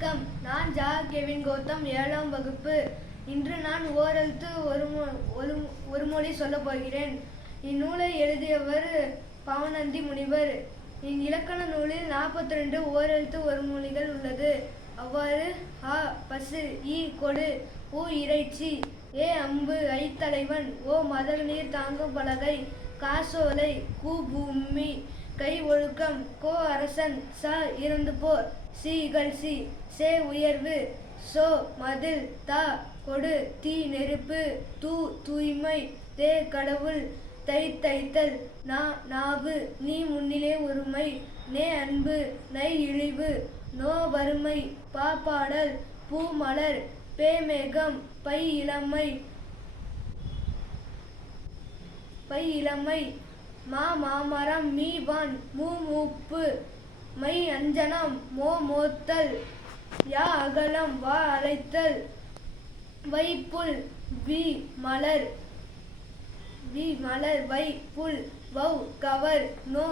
வணக்கம். நான் ஜா. கெவின் கௌதம், 7ஆம் வகுப்பு. இன்று நான் ஓரெழுத்து ஒரு மொழி சொல்லப் போகிறேன். இந்நூலை எழுதியவர் பவணந்தி முனிவர். இலக்கண நூலில் 42 ஓரெழுத்து ஒரு மொழிகள் உள்ளது. அவ்வாறு அ பசு, இ கொடு, உ இறைச்சி, ஏ அம்பு, ஐ தலைவன், ஓ மதகு நீர் தாங்கும் பலகை, கா சோலை, கு பூமி, கை ஒழுக்கம், கோ அரசன், ச இறந்து போர், சி இகழ்ச்சி, சே உயர்வு, சோ மதில், த கொடு, தி நெருப்பு, து தூய்மை, தே கடவுள், தை தைத்தல், நாவு, நீ முன்னிலே ஒருமை, நே அன்பு, நை இழிவு, நோ வறுமை, பா பாடல், பூ மலர், பே மேகம், பை இளமை, மா மாமரம், மீ வான், மூ மூப்பு, மை அஞ்சனம், மோ மோத்தல், யா அகலம், வா அழைத்தல், வை புல், வி மலர், வை புல், வௌ கவர், நோ